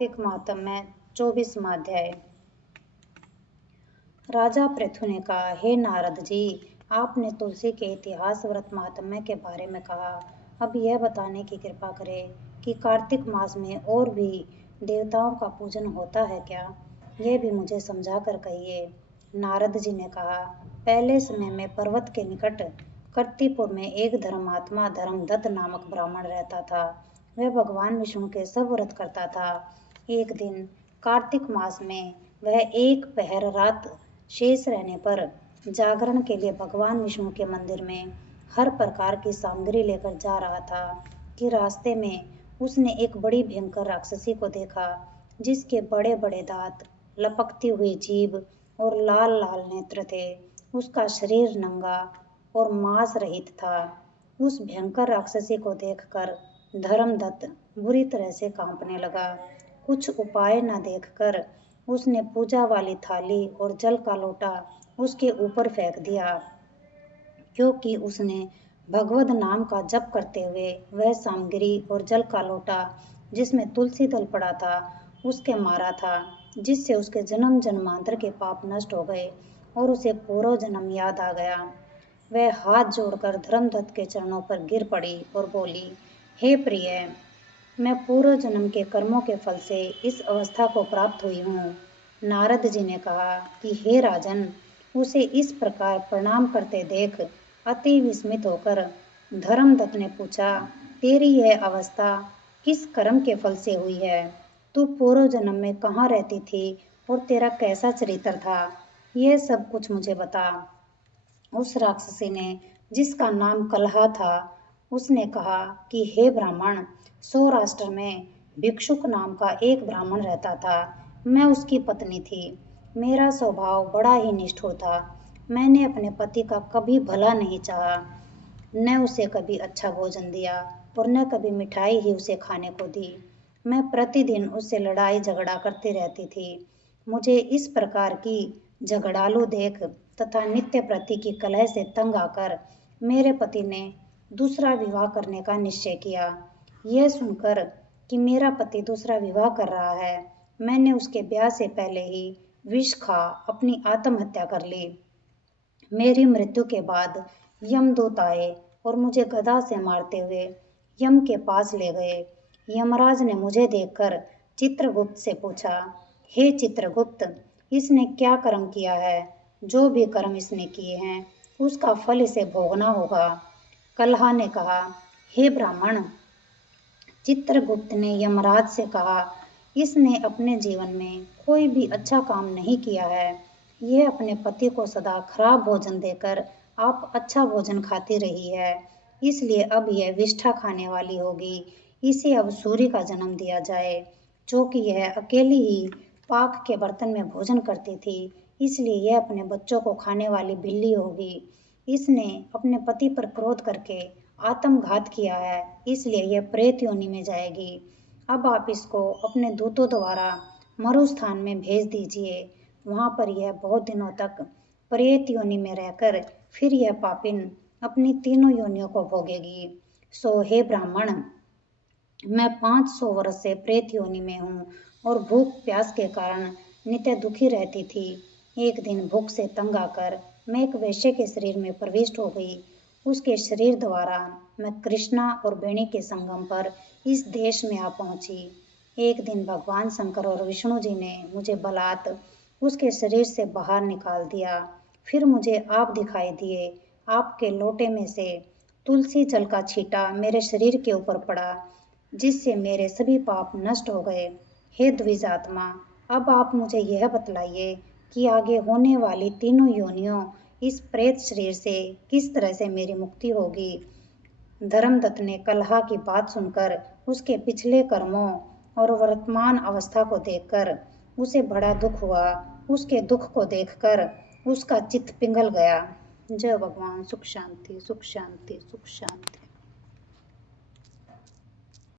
कार्तिक माहात्म्य 24वां अध्याय। राजा पृथु ने कहा, हे नारद जी, आपने तुलसी के इतिहास व्रत महात्म्य के बारे में कहा। अब यह बताने की कृपा करें कि कार्तिक मास में और भी देवताओं का पूजन होता है क्या? यह भी मुझे समझा कर कहिए। नारद जी ने कहा, पहले समय में पर्वत के निकट कर्तिपुर में एक धर्मात्मा धर्मदत्त नामक ब्राह्मण रहता था। वह भगवान विष्णु के सब व्रत करता था। एक दिन कार्तिक मास में वह एक पहर रात शेष रहने पर जागरण के लिए भगवान विष्णु के मंदिर में हर प्रकार की सामग्री लेकर जा रहा था कि रास्ते में उसने एक बड़ी भयंकर राक्षसी को देखा, जिसके बड़े बड़े दांत, लपकती हुई जीभ और लाल लाल नेत्र थे। उसका शरीर नंगा और मांस रहित था। उस भयंकर राक्षसी को देखकर धर्मदत्त बुरी तरह से कांपने लगा। कुछ उपाय न देखकर उसने पूजा वाली थाली और जल का लोटा उसके ऊपर फेंक दिया, क्योंकि उसने भगवद नाम का जप करते हुए वह सामग्री और जल का लोटा जिसमें तुलसी दल पड़ा था उसके मारा था, जिससे उसके जन्म जन्मांतर के पाप नष्ट हो गए और उसे पूर्व जन्म याद आ गया। वह हाथ जोड़कर धर्मदत्त के चरणों पर गिर पड़ी और बोली, हे प्रिय, मैं पूर्व जन्म के कर्मों के फल से इस अवस्था को प्राप्त हुई हूँ। नारद जी ने कहा कि हे राजन, उसे इस प्रकार प्रणाम करते देख अति विस्मित होकर धर्मदत्त ने पूछा, तेरी यह अवस्था किस कर्म के फल से हुई है? तू पूर्व जन्म में कहाँ रहती थी और तेरा कैसा चरित्र था? यह सब कुछ मुझे बता। उस राक्षसी ने, जिसका नाम कलहा था, उसने कहा कि हे ब्राह्मण, सौराष्ट्र में भिक्षुक नाम का एक ब्राह्मण रहता था। मैं उसकी पत्नी थी। मेरा स्वभाव बड़ा ही निष्ठुर था। मैंने अपने पति का कभी भला नहीं चाहा, न उसे कभी अच्छा भोजन दिया और न कभी मिठाई ही उसे खाने को दी। मैं प्रतिदिन उससे लड़ाई झगड़ा करती रहती थी। मुझे इस प्रकार की झगड़ालू देख तथा नित्य प्रति की कलह से तंग आकर मेरे पति ने दूसरा विवाह करने का निश्चय किया। यह सुनकर कि मेरा पति दूसरा विवाह कर रहा है, मैंने उसके ब्याह से पहले ही विष खा अपनी आत्महत्या कर ली। मेरी मृत्यु के बाद यमदूत आए और मुझे गदा से मारते हुए यम के पास ले गए। यमराज ने मुझे देखकर चित्रगुप्त से पूछा, हे चित्रगुप्त, इसने क्या कर्म किया है? जो भी कर्म इसने किए हैं उसका फल इसे भोगना होगा। कलहा ने कहा, हे ब्राह्मण, चित्रगुप्त ने यमराज से कहा, इसने अपने जीवन में कोई भी अच्छा काम नहीं किया है। यह अपने पति को सदा खराब भोजन देकर आप अच्छा भोजन खाती रही है, इसलिए अब यह विष्ठा खाने वाली होगी। इसे अब सूर्य का जन्म दिया जाए, जो कि यह अकेली ही पाक के बर्तन में भोजन करती थी, इसलिए यह अपने बच्चों को खाने वाली बिल्ली होगी। इसने अपने पति पर क्रोध करके आत्मघात किया है, इसलिए यह प्रेत योनि में जाएगी। अब आप इसको अपने दूतों द्वारा मरुस्थान में भेज दीजिए। वहाँ पर यह बहुत दिनों तक प्रेत योनि में रहकर फिर यह पापिन अपनी तीनों योनियों को भोगेगी। सो हे ब्राह्मण, मैं 500 वर्ष से प्रेत योनि में हूँ और भूख प्यास के कारण नित्य दुखी रहती थी। एक दिन भूख से तंग आकर मैं एक वैश्य के शरीर में प्रविष्ट हो गई। उसके शरीर द्वारा मैं कृष्णा और बेणी के संगम पर इस देश में आ पहुंची। एक दिन भगवान शंकर और विष्णु जी ने मुझे बलात् उसके शरीर से बाहर निकाल दिया। फिर मुझे आप दिखाई दिए। आपके लोटे में से तुलसी जल का छींटा मेरे शरीर के ऊपर पड़ा, जिससे मेरे सभी पाप नष्ट हो गए। हे द्विजात्मा, अब आप मुझे यह बतलाइए कि आगे होने वाली तीनों योनियों इस प्रेत शरीर से किस तरह से मेरी मुक्ति होगी। धर्मदत्त ने कलहा की बात सुनकर उसके पिछले कर्मों और वर्तमान अवस्था को देखकर उसे बड़ा दुख हुआ। उसके दुख को देखकर उसका चित्त पिघल गया। जय भगवान। सुख शांति, सुख शांति, सुख शांति।